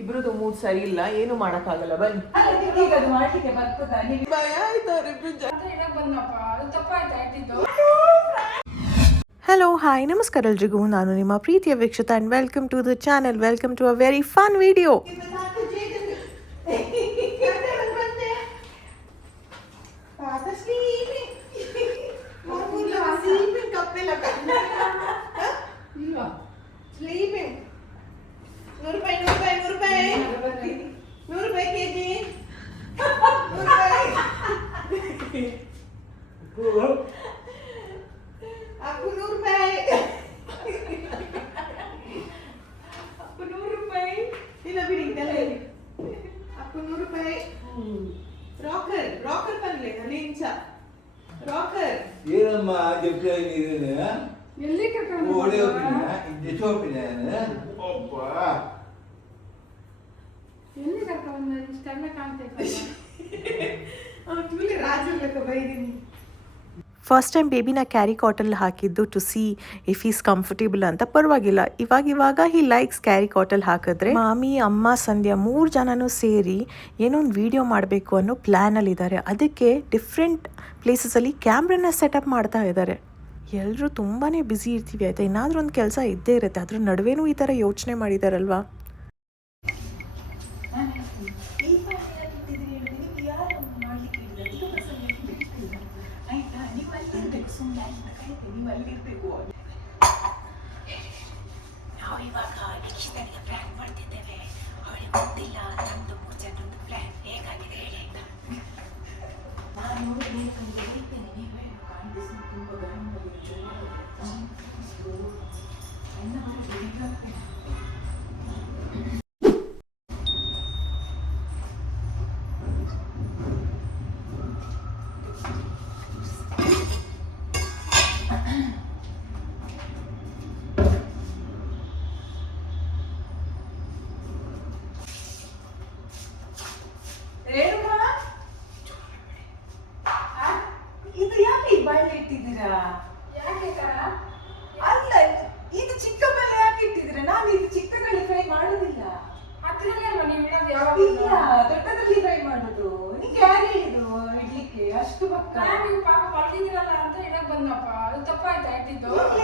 ಇಬ್ರದ್ದು mood ಸರಿ ಇಲ್ಲ, ಏನು ಮಾಡಕ್ಕಾಗಲ್ಲ. ಬನ್ನಿ. ಹಲೋ, ಹಾಯ್, ನಮಸ್ಕಾರ ಎಲ್ರಿಗೂ. ನಾನು ನಿಮ್ಮ ಪ್ರೀತಿಯ Vikshita and welcome to the channel. Welcome to a very fun video. ಏನಮ್ಮ ಎಲ್ಲಿ ಫಸ್ಟ್ ಟೈಮ್ ಬೇಬಿನ ಕ್ಯಾರಿ ಕಾಟಲ್ಲಿ ಹಾಕಿದ್ದು to see if is comfortable ಅಂತ. ಪರವಾಗಿಲ್ಲ, ಇವಾಗ ಹಿ ಲೈಕ್ಸ್ ಕ್ಯಾರಿ ಕಾಟಲ್ಲಿ ಹಾಕಿದ್ರೆ. ಮಾಮಿ, ಅಮ್ಮ, ಸಂಧ್ಯಾ 3 ಜನನೂ ಸೇರಿ ಏನೋ ಒಂದು ವಿಡಿಯೋ ಮಾಡಬೇಕು ಅನ್ನೋ ಪ್ಲ್ಯಾನಲ್ಲಿದ್ದಾರೆ. ಅದಕ್ಕೆ ಡಿಫ್ರೆಂಟ್ ಪ್ಲೇಸಸಲ್ಲಿ ಕ್ಯಾಮ್ರಾನ ಸೆಟಪ್ ಮಾಡ್ತಾ ಇದ್ದಾರೆ. ಎಲ್ಲರೂ ತುಂಬಾ ಬ್ಯುಸಿ ಇರ್ತೀವಿ ಆಯಿತಾ, ಏನಾದರೂ ಒಂದು ಕೆಲಸ ಇದ್ದೇ ಇರುತ್ತೆ. ಅದ್ರ ನಡುವೆನೂ ಈ ಥರ ಯೋಚನೆ ಮಾಡಿದಾರಲ್ವಾ. ನಾವು ಇವಾಗ ನಿಕ್ಷಿತನಿಗೆ ಪ್ಲ್ಯಾನ್ ಮಾಡ್ತಿದ್ದೇವೆ. ಅವಳಿಗೆ ಗೊತ್ತಿಲ್ಲ ನಮ್ಮದು 3 ಜನರದ್ದು ಪ್ಲ್ಯಾನ್ ಹೇಗಾಗಿದೆ ಹೇಳಿ ಆಯ್ತಾ. ನಾನು ಬೇಕಂದ್ರೆ ಹೇಳ್ತೇನೆ, ನೀವು ಹೇಳು. ಕಾಣಿಸು ತುಂಬ ಗಂಡಲ್ಲಿ ಎಲ್ಲ ಮಾಡಿ ಇದು ಯಾಕೆ ಬಳ್ಳಿ ಇಟ್ಟಿದ್ದೀರಾ? ಅಲ್ಲ, ಇದು ಚಿಕ್ಕ ಬಳ್ಳಿ ಯಾಕೆ ಇಟ್ಟಿದ್ದೀರಾ? ನಾನು ಇದು ಚಿಕ್ಕದಲ್ಲಿ ಫ್ರೈ ಮಾಡುದಿಲ್ಲ. ಇಲ್ಲ, ದೊಡ್ಡದಲ್ಲಿ ಫ್ರೈ ಮಾಡುದು. ನೀ ಯಾರು ಹೇಳಿದ್ರು ಇಡ್ಲಿಕ್ಕೆ ಅಷ್ಟು ಪಕ್ಕ?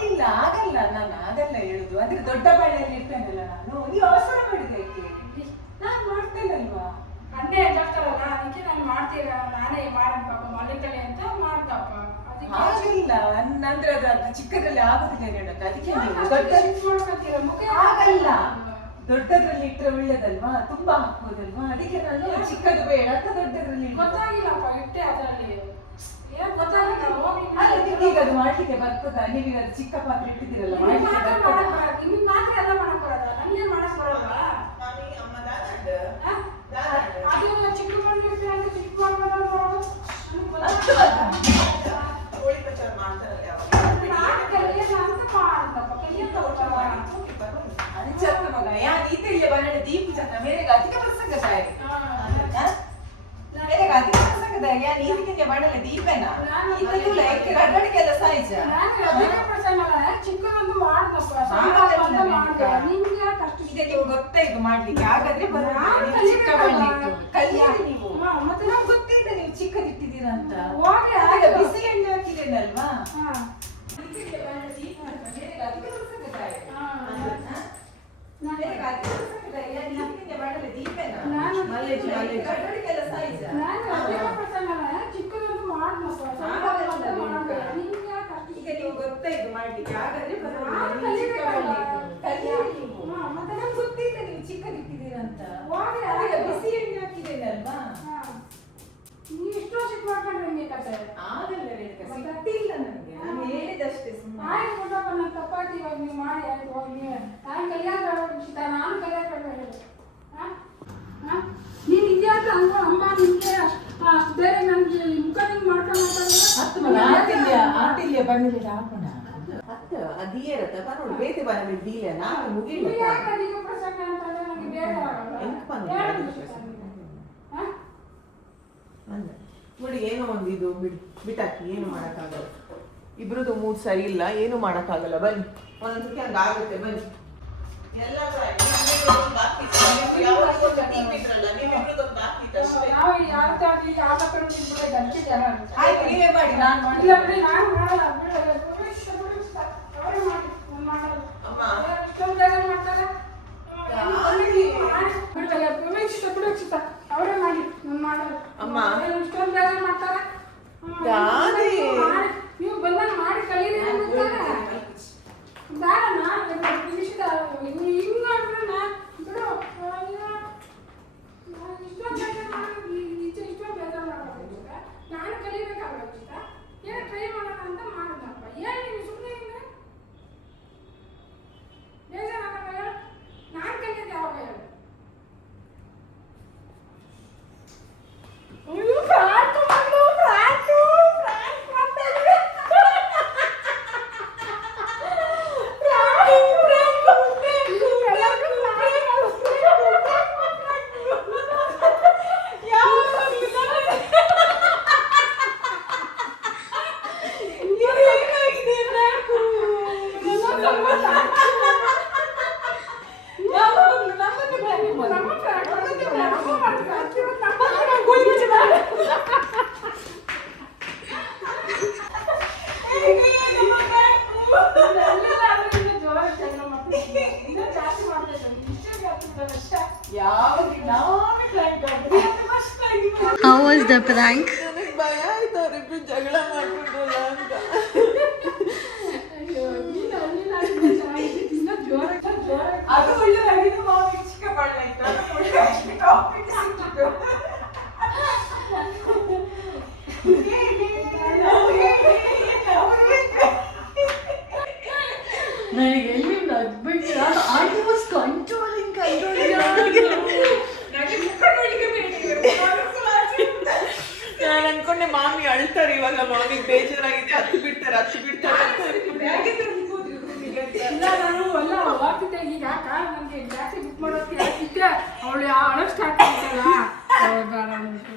ಇಲ್ಲ, ಆಗಲ್ಲ. ನಾನು ಅದೆಲ್ಲ ಹೇಳುದು. ಅಂದ್ರೆ ದೊಡ್ಡ ಬಳ್ಳಿಯಲ್ಲಿ ಇರ್ತೇನಲ್ಲ ನಾನು. ನೀವು ಅವಸರ ಮಾಡಿದೆ ಯಾಕೆ? ನಾನು ಮಾಡ್ತೇನಲ್ವಾ? ಅನ್ಯಾಯ ಜಾಸ್ತಾರಲ್ಲ, ಅದಕ್ಕೆ ನಾನು ಮಾಡ್ತೀರಾ, ನಾನೇ ಮಾಡೋಣ ಪಾಪ ಮಲ್ಲಿಕಲೆ ಅಂತ ಮಾಡ್ದಪ್ಪ. ಆಗಿಲ್ಲ ಅಂದ್ರೆ ಅದು ಚಿಕ್ಕದ್ರಲ್ಲಿ ಆಗುದಿಲ್ಲ ಹೇಳೋದು. ಅದಕ್ಕೆ ಆಗಲ್ಲ, ದೊಡ್ಡದ್ರಲ್ಲಿ ಇಟ್ಟರೆ ಒಳ್ಳೇದಲ್ವಾ, ತುಂಬಾ ಹಾಕ್ಬೋದಲ್ವಾ. ಅದಕ್ಕೆ ನಾನು ಚಿಕ್ಕದು ಬೇಡ ಅಂತ ದೊಡ್ಡದ್ರಲ್ಲಿ. ಗೊತ್ತಾಗಿಲ್ಲಪ್ಪ, ಇಟ್ಟೆ ಅದರಲ್ಲಿ ಏನ್ ಗೊತ್ತಾಗಿಲ್ಲ. ಈಗ ಅದು ಮಾಡ್ಲಿಕ್ಕೆ ಬರ್ತದ? ನೀವೀಗ ಅದು ಚಿಕ್ಕ ಪಾತ್ರೆ ಇಟ್ಟಿದ್ದೀರಲ್ಲ, ನಿಮಗೆ ಮಾತ್ರ ಎಲ್ಲ ಮಾಡಕ್ ಬರಲ್ಲ, ನನ್ಗೇನ್ ಮಾಡಕ್ ಬರಲ್ಲ. ಅದು ಚಿಕ್ಕ ಮಣ್ಣು ಇಟ್ಟೆ ಅಂತ ಚಿಕ್ಕ ಮಾಡೋದು दीप मेरे अधिक प्रसंग मेरे अधिक प्रसंग यानी ಇದಕ್ಕೆ ಮಾಡಲ್ಲ ದೀಪನ ಇದು ಲೈಕ್ ರಗಡಿಗೆಲ್ಲ ಸಾಯಿಸ ಚಿಕ್ಕದೊಂದು ಮಾಡ್ದಪ್ಪ. ನಿಮ್ಗೆ ಯಾಕೆ ಅಷ್ಟು ಈಗ ನೀವು ಗೊತ್ತಾ ಈಗ ಮಾಡ್ಲಿಕ್ಕೆ? ಹಾಗಾದ್ರೆ ಚಿಕ್ಕ ಮಾಡ್ಲಿಕ್ಕೆ ಕಲಿಯಿರಿ ನೀವು. ಮತ್ತೆ ನಾವು ಗೊತ್ತಿಲ್ಲ ನೀವು ಚಿಕ್ಕದಿಟ್ಟಿದ್ದೀರಾ ಅಂತ. ಆಗ ಬಿಸಿ ಎಣ್ಣೆ ಹಾಕಿದ್ದೇನಲ್ವಾ? ಚಿಕ್ಕದೊಂದು ಮಾಡ್ದಪ್ಪ. ಈಗ ನೀವು ಗೊತ್ತಾ ಇದು ಮಾಡ್ಲಿಕ್ಕೆ? ಹಾಗಾದ್ರೆ ಮತ್ತೆ ನಮ್ಗೆ ಗೊತ್ತಿಲ್ಲ ನೀವು ಚಿಕ್ಕದಿಟ್ಟಿದ್ದೀರಾ ಅಂತ. ಬಿಸಿ ಎಣ್ಣೆ ಹಾಕಿದ್ದೇನಲ್ವಾ? ನೀವು ಇಷ್ಟು ಚಿಕ್ಕ ಮಾಡ್ಕೊಂಡ್ರೆ ಹೆಂಗೆ ಕತೆ? ಆಗಲ್ಲ, ಗೊತ್ತಿಲ್ಲ ನನಗೆ. ನಾನು ಹೇಳಿದಷ್ಟೇ ಸುಮ್ಮನೆ. ಆಯ್ತು ಕೊಟ್ಟಪ್ಪ, ನಾನು ತಪ್ಪಾಯ್ತು. ಇವಾಗ ನೀವು ಮಾಡಿ ಆಯ್ತು, ಹೋಗಿ ನಾನು ಕಲಿಯಾಕ ನಾನು ಕಲಿಯಾಕ ನೀನು ಇದ್ಯಾಕ ಅಮ್ಮ ನಿಮ್ಗೆ ಅಷ್ಟು ಬೇರೆ ನನ್ಗೆ ಮುಖ ನಿಂಗೆ ಮಾಡ್ಕೊಂಡು ಆಟಿಲ್ಯ ಬಣ್ಣಿಲ್ಲ ಹಾಕೋಣ. ಅದಿಯರತ್ತ ಬರೋಣ ಬೇತೆ ಬರಲಿ ದೀಲ ನಾನು ಮುಗಿಲ್ಲ. ಯಾಕೆ ಅಧಿಕ ಪ್ರಸಂಗ ಅಂತಂದ್ರೆ ನನಗೆ ಬೇಡ ನೋಡಿ, ಏನೋ ಒಂದು ಇದು ಬಿಟ್ಟಾಕಿ, ಏನು ಮಾಡೋಕ್ಕಾಗಲ್ಲ. ಇಬ್ರದ್ದು ಮೂಡ್ ಸರಿ ಇಲ್ಲ, ಏನು ಮಾಡೋಕ್ಕಾಗಲ್ಲ. ಬನ್ನಿ, ಒಂದೊಂದ್ಸತಿ ಹಂಗಾಗುತ್ತೆ. ಬನ್ನಿ ಎಲ್ಲ ಈಗ ಆಟ ಕಡೆ ಅದಕ್ಕೆ ಜನ ಆಯ್ತು ನೀವೇ ಮಾಡಿ, ನಾನು ಮಾಡಿ. ಇಲ್ಲ ಬಿಡಿ, ನಾನು ಮಾಡಲ್ಲ ಬಿಡು, ಅವರೇ ಮಾಡಿ, ನಾನು ಮಾಡಲ್ಲ. ಅಮ್ಮ. ಇಷ್ಟೊಂದು ಬೇಗ ಮಾಡ್ತಾರೆ ಅವರೇ ಮಾಡಿ, ನಾನು ಮಾಡಲ್ಲ. ಅಮ್ಮ. ಇಷ್ಟೊಂದು ಬೇಗ ಮಾಡ್ತಾರೆ ದಾದಿ. ನೀವು ಬಂದಾಗ ಮಾಡಿ ಕಲೀರಿ ಅಂತಾರೆ. ಬೇಡ ನಾನು ನಿಮಿಷದ ಹಿಂಗ ಬಿಡು, ಇಷ್ಟೊಂದು ಬೇಜಾರು ಮಾಡೋದು ಇಷ್ಟೊಂದು ಬೇಜಾರು ಮಾಡೋದು ನಾನು ಕಲಿಬೇಕಾಗಿಷ್ಟ ಏನೋ ಟ್ರೈ ಮಾಡೋಣ ಅಂತ ಮಾಡೋದಪ್ಪ. ಏನು ನೀವು ಸುಮ್ಮನೆ ಹಿಂಗೆ ಬೇಜಾರಾಗಲ್ಲ ಹೇಳು, ನಾನು ಕಲಿಯೋದು ಯಾವಾಗ ಹೇಳು. How was the prank? ನನಗೆ ಭಯ ಆಯ್ತು ಅವರಿಬ್ರು ಜಗಳ ಮಾಡ್ಕೊಂಡಲ್ಲ ಅಂತ. ಅದು ಒಳ್ಳೆದಾಗಿದ್ದು ಮಾವಿಗೆ ಚಿಕ್ಕ ಬಣ್ಣ ಇತ್ತು, ಅದು ಒಳ್ಳೆದಾಗಿ ಟಾಪಿಕ್ ಸಿಕ್ಕಿತ್ತು. ನನಗೆ ಎಲ್ಲಿ ನಗ್ಬಿಟ್ಟು I was controlling. ನಾನು ಅನ್ಕೊಂಡೆ ಮಾಮಿ ಅಳ್ತಾರೆ ಇವಾಗ, ಮಾಮಿಗೆ ಬೇಜಾರಾಗಿದೆ, ಹತ್ತು ಬಿಡ್ತಾರೆ ಅಂತ. ಇಲ್ಲ ನಾನು ಎಲ್ಲ ಹೋಗ್ತಿದ್ದೆ ಈಗ ಕಾರ್ ನನಗೆ ಟ್ಯಾಕ್ಸಿ ಬುಕ್ ಮಾಡೋಕೆ ಹಾಕಿದ್ದೆ, ಅವಳು ಅಳ ಸ್ಟಾರ್ಟ್ ಮಾಡ್ತಾಳ ಪ್ಲಾನ್ ಮಾಡಿದ್ವಿ.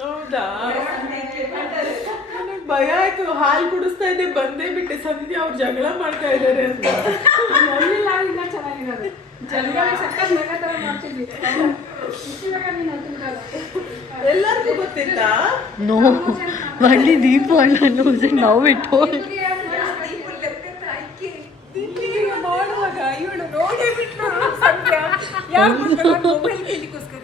ಹೌದಾ? ನನಗೆ ಭಯ ಆಯ್ತು, ಹಾಲು ಕುಡಿಸ್ತಾ ಇದ್ದೆ, ಬಂದೇ ಬಿಟ್ಟೆ, ಸಂಧ್ಯಾ ಅವ್ರು ಜಗಳ ಮಾಡ್ತಾ ಇದ್ದಾರೆ ಅಂತ. ಮನೇಲಿ ಇನ್ನ ಚೆನ್ನಾಗಿರೋದು ಜನಗಳಿಗೆ ಸಕ್ಕತ್ ಮಗ ತರ ಮಾಡ್ತಿದ್ವಿ. ಇಷ್ಟಿವಾಗ ನೀನು ಅಂತಿದ್ದಲ್ಲ ಎಲ್ಲರಿಗೂ ಗೊತ್ತಿತ್ತಾ? No, only Deepa knows it. Now it told. ದೀಪಿಗೆ ಮಾಡುವಾಗ ಇವಳು ನೋಡೇ ಬಿಟ್ಲು ಸಂಧ್ಯಾ. ಯಾರು ಮೊಬೈಲ್ ಕೇಳಿಕೋಸ್ಕರ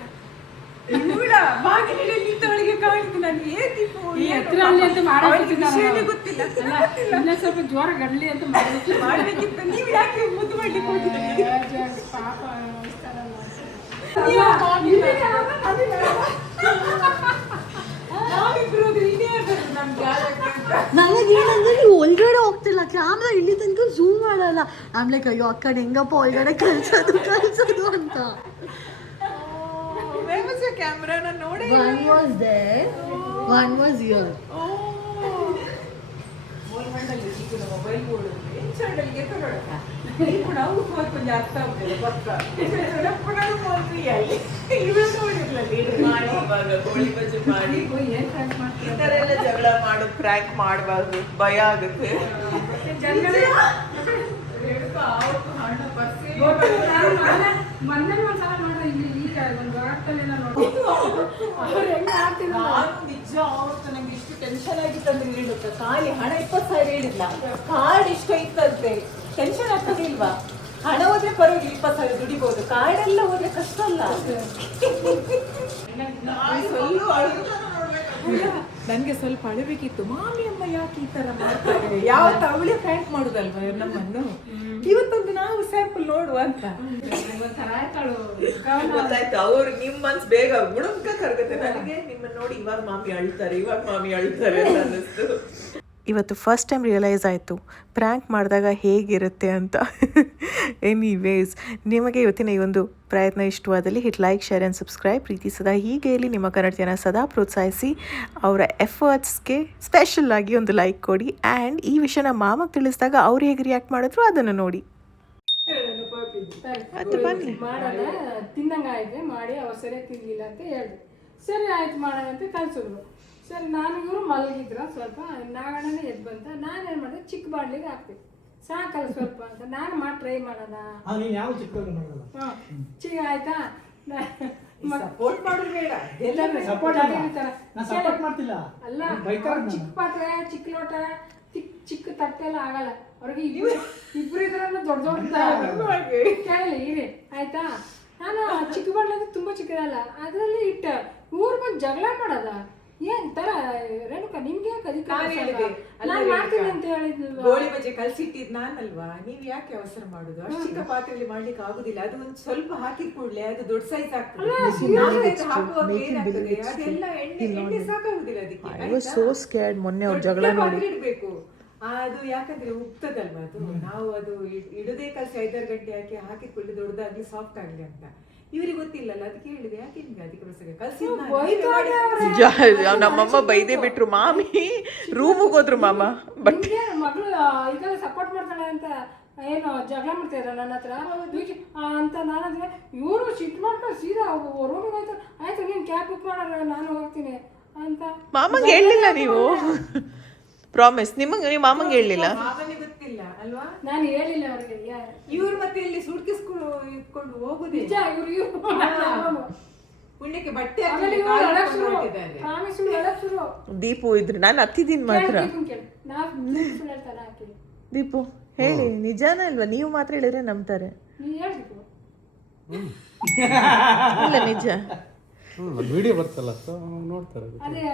ಇವಳ ಬಾಗಿಲಲ್ಲಿ ನಿಂತವಳಿಗೆ ಕಾಣಿತು. ನಾನು ಏನ್ ದೀಪು ಈ ಎತ್ತರಲ್ಲಿ ಅಂತ ಮಾಡೋದು ಗೊತ್ತಿಲ್ಲ ಇನ್ನೊಂದು ಸ್ವಲ್ಪ ಜೋರ ಗಡ್ಲಿ ಅಂತ ಮಾಡ್ಬೇಕಿತ್ತು. ನೀವು ಯಾಕೆ ಮುದ್ದು ಮಾಡ್ಲಿಕ್ಕೆ ಹೋಗಿದ್ರಿ? ಪಾಪ ನಾವಿಬ್ರು ಇದೇ ಇರ್ತಾರೆ ನಮ್ ಜಾಗಕ್ಕೆ ಅಂತ. ನನಗೇನಂದ್ರೆ ನೀವು ಒಳಗಡೆ ಹೋಗ್ತಿಲ್ಲ, ಕ್ಯಾಮ್ರಾ ಇಲ್ಲಿ ತನಕ ಝೂಮ್ ಮಾಡಲ್ಲ. ಐಮ್ ಲೈಕ್ ಅಯ್ಯೋ ಆ ಕಡೆ ಹೆಂಗಪ್ಪ ಒಳಗಡೆ ಕಳ್ಸೋದು ಅಂತ. Where was your camera? ನಾನು ನೋಡೇ ಇಲ್ಲ. One was there, one was here. Mobile board ಏನ್ ಚಾನಲ್ಗೆ ಕೊಡೋಣ ಕೂಡ ಅವ್ರು ಕೊಂಚ ಅರ್ಥ ಆಗ್ತದೆ ಪಕ್ಕ ಇವಳು ನೋಡಿರ್ಲಿ ಮಾಡಿ ಇವಾಗ ಗೋಳಿ ಬಜ್ಜಿ ಮಾಡಿ ಏನ್ ಫ್ರೆಂಡ್ಸ್ ಮಾಡ್ತೀವಿ ಈ ತರ ಎಲ್ಲ ಜಗಳ ಮಾಡೋದು ಪ್ರ್ಯಾಂಕ್ ಮಾಡಬಾರ್ದು, ಭಯ ಆಗುತ್ತೆ. ಮೊನ್ನೆ ಒಂದ್ಸಲ ನೋಡ್ರಿ ಇಲ್ಲಿ ಈಗ ಒಂದು ವಾರದಲ್ಲಿ ನೋಡಿ ಅವ್ರು ಹೆಂಗ್ ಆಡ್ತಿದ್ರು. ನಾನು ನಿಜ ಅವತ್ತು ನಂಗೆ ಇಷ್ಟು ಟೆನ್ಷನ್ ಆಗಿತ್ತು ಅಂದ್ರೆ ಹೇಳುತ್ತೆ, ಖಾಲಿ ಹಣ 20,000 ಹೇಳಿದ್ಲ, ಕಾರ್ಡ್ ಇಷ್ಟ ಇತ್ತಂತೆ. ಟೆನ್ಷನ್ ಆಗ್ತದಿಲ್ವಾ? ಹಣ ಹೋದ್ರೆ ಪರವಾಗಿಲ್ಲ, 20,000 ದುಡಿಬಹುದು, ಕಾರ್ಡೆಲ್ಲ ಹೋದ್ರೆ ಕಷ್ಟ ಅಲ್ಲ. ನನ್ಗೆ ಸ್ವಲ್ಪ ಅಳಬೇಕಿತ್ತು, ಮಾಮಿ ಅಮ್ಮ ಯಾಕೆ ಈ ತರ ಮಾಡ್ತಾರೆ, ಯಾವತ್ತು ಅವಳೇ ಪ್ರ್ಯಾಂಕ್ ಮಾಡುದಲ್ವಾ ನಮ್ಮನ್ನು, ಇವತ್ತೊಂದು ನಾವು ಸ್ಯಾಂಪಲ್ ನೋಡುವ ಅಂತ. ಒಂಥರ ಆಯ್ತಾಳು ಗೊತ್ತಾಯ್ತು, ಅವ್ರು ನಿಮ್ ಮನ್ಸ್ ಬೇಗ ಗುಣಮುಖ ಕರ್ಗತ್ತೆ. ನನಗೆ ನಿಮ್ಮನ್ನ ನೋಡಿ ಇವಾಗ ಮಾಮಿ ಅಳ್ತಾರೆ ಅಂತ ಅನ್ನಿಸ್ತು. ಇವತ್ತು ಫಸ್ಟ್ ಟೈಮ್ ರಿಯಲೈಸ್ ಆಯಿತು ಪ್ರ್ಯಾಂಕ್ ಮಾಡಿದಾಗ ಹೇಗಿರುತ್ತೆ ಅಂತ. ಎನಿವೇಸ್, ನಿಮಗೆ ಇವತ್ತಿನ ಈ ಒಂದು ಪ್ರಯತ್ನ ಇಷ್ಟವಾದಲ್ಲಿ hit like, share and subscribe. ಪ್ರೀತಿ ಸದಾ ಹೀಗೆ ಇಲ್ಲಿ ನಿಮ್ಮ ಕನ್ನಡತಿಯನ್ನು ಸದಾ ಪ್ರೋತ್ಸಾಹಿಸಿ ಅವರ ಎಫರ್ಟ್ಸ್ಗೆ ಸ್ಪೆಷಲ್ ಆಗಿ ಒಂದು ಲೈಕ್ ಕೊಡಿ. ಆ್ಯಂಡ್ ಈ ವಿಷಯನ ಮಾಮಗೆ ತಿಳಿಸಿದಾಗ ಅವ್ರು ಹೇಗೆ ರಿಯಾಕ್ಟ್ ಮಾಡಿದ್ರು ಅದನ್ನು ನೋಡಿ. ಮಾಡೋಣ ತಿನ್ನಂಗ ಆಯ್ತು ಮಾಡಿ ಅವ್ರು ಸರಿಯಾಗಿ ತಿನ್ಲಿಲ್ಲ ಅಂತ ಹೇಳಿದೆ. ಸರಿ ಆಯ್ತು ಮಾಡೋಣ ಅಂತ ಕಲ್ಸಿದ್ರು. ಸರಿ ನಾನು ಇವರು ಮಲಗಿದ್ರ ಸ್ವಲ್ಪ ನಾಗಣ್ಣನೇ ಎದ್ದು ಬಂತ. ನಾನೇನು ಮಾಡಿದೆ, ಚಿಕ್ಕ ಬಾಡ್ಲಿಗೆ ಹಾಕ್ದೆ. ಸಾಕಲ್ಲ ಸ್ವಲ್ಪ ಅಂತ ನಾನು ಮಾಡಿ ಟ್ರೈ ಮಾಡೋಣ. ನೀನು ಯಾವ ಚಿಕ್ಕದಾಗ ಮಾಡಲ್ಲ. ಚಿಕ್ಕ ಆಯ್ತಾ ಸಪೋರ್ಟ್ ಮಾಡೋದು ಬೇಡ. ಸಪೋರ್ಟ್ ನಾನು ಸಪೋರ್ಟ್ ಮಾಡ್ತಿಲ್ಲ. ಅಲ್ಲ ಬೈತಾರೆ ಅವ್ರು ಚಿಕ್ಕ ಪಾತ್ರೆ ಚಿಕ್ಕ ಲೋಟ ಚಿಕ್ಕ ತಟ್ಟೆ ಎಲ್ಲ ಆಗಲ್ಲ ಅವ್ರಿಗೆ. ಇಬ್ರು ಇದ್ರನ್ನ ದೊಡ್ಡ ಕೇಳಲಿ ಇರಿ ಆಯ್ತಾ. ನಾನು ಚಿಕ್ಕ ಬಾಟ್ಲಂದ್ರೆ ತುಂಬಾ ಚಿಕ್ಕದಲ್ಲ ಅದ್ರಲ್ಲಿ ಇಟ್ಟ ಊರ್ ಬಂದು ಜಗಳ ಮಾಡೋದ ಏನ್ ತರ ರೇಣುಕಾ ನಿಮ್ಗೆ ನಾನು ಮಾಡ್ತೀನಿ ಅಂತ ಹೇಳಿದ್ಲು. ಗೋಳಿ ಬಜೆ ಕಲ್ಸಿಟ್ಟಿದ್ ನಾನಲ್ವಾ, ನೀವ್ ಯಾಕೆ ಅವಸರ ಮಾಡುದು? ಅಷ್ಟು ಚಿಕ್ಕ ಪಾತ್ರೆಯಲ್ಲಿ ಮಾಡ್ಲಿಕ್ಕೆ ಆಗುದಿಲ್ಲ. ಅದು ಒಂದ್ ಸ್ವಲ್ಪ ಹಾಕಿದ ಕೂಡ್ಲೆ ಅದು ದೊಡ್ಡ ಸೈಜ್ ಆಗ್ತದೆ. ಹಾಕುವಾಗ ಏನಾಗ್ತದೆ ಅದೆಲ್ಲ ಎಣ್ಣೆ ಸಾಕಾಗುದಿಲ್ಲ ಅದಕ್ಕೆ. ಐ ವಾಸ್ ಸೋ ಸ್ಕೇರ್ಡ್ ಮೊನ್ನೆ ಅವ್ರ ಜಗಳ ನೋಡಿ. ಇಡ್ಬೇಕು ಅದು, ಯಾಕಂದ್ರೆ ಉಪ್ತದಲ್ವಾ ಅದು. ನಾವು ಅದು ಇಡದೆ ಕಲ್ಸಿ 5-6 ಗಂಟೆ ಹಾಕಿ ಕೂಡಲೇ ದೊಡ್ಡದಾಗ್ಲಿ ಸಾಫ್ಟ್ ಆಗ್ಲಿ ಅಂತ. ಇವ್ರಿಗೆ ಗೊತ್ತಿಲ್ಲಲ್ಲ, ಅದಕ್ಕೆ ಹೇಳಿದೆ ಯಾಕೆ ನಿಮ್ಗೆ ಅದಕ್ಕೆ ಪ್ರಸಂಗ ಕಲ್ಸಿ. ನಮ್ಮಮ್ಮ ಬೈದೇ ಬಿಟ್ರು. ಮಾಮಿ ರೂಮಿಗೆ ಹೋದ್ರು ಮಾಮ. ಬಟ್ ಮಗಳು ಇದೆಲ್ಲ ಸಪೋರ್ಟ್ ಮಾಡ್ತಾಳೆ ಅಂತ ಏನು ಜಗಳ ಮಾಡ್ತಿದ್ರ ನನ್ನ ಹತ್ರ ಅಂತ. ನಾನಂದ್ರೆ ಇವರು ಸಿಟ್ ಮಾಡ್ಕೊಂಡು ಸೀದಾ ರೂಮಿಗೆ ಹೋಯ್ತು. ಆಯ್ತು ನೀನು ಕ್ಯಾಬ್ ಬುಕ್ ಮಾಡೋಣ ನಾನು ಹೋಗ್ತೀನಿ ಅಂತ. ಮಾಮಂಗೆ ಹೇಳಿಲ್ಲ ನೀವು? ಪ್ರಾಮಿಸ್ ನಿಮಗೆ ನೀವು ಮಾಮಂಗೆ ಹೇಳಿಲ್ಲ? ಮಾಮನಿಗೆ ಗೊತ್ತಿಲ್ಲ ಅಲ್ವಾ? ನಾನು ಹೇಳಿಲ್ಲ ಅವ್ರಿಗೆ. ಇವ್ರು ಮತ್ತೆ ಇಲ್ಲಿ ಸೂಟ್ಕೇಸ್ಗಳು ಇಟ್ಕೊಂಡು ಹೋಗುದೇ ನಿಜ. ಇವ್ರು ಪುಣ್ಯಕ್ಕೆ ಬಟ್ಟೆ ದೀಪು ಇದ್ರು ನಾನು ಹತ್ತಿದ್ದೀನಿ ಮಾತ್ರ. ದೀಪು ಹೇಳಿ, ನಿಜಾನ ಇಲ್ವಾ? ನೀವು ಮಾತ್ರ ಹೇಳಿದ್ರೆ ನಂಬ್ತಾರೆ. ಇಲ್ಲ ನಿಜ ವಿಡಿಯೋ ಬರ್ತಲ್ಲ ನೋಡ್ತಾರೆ. ಅದೇ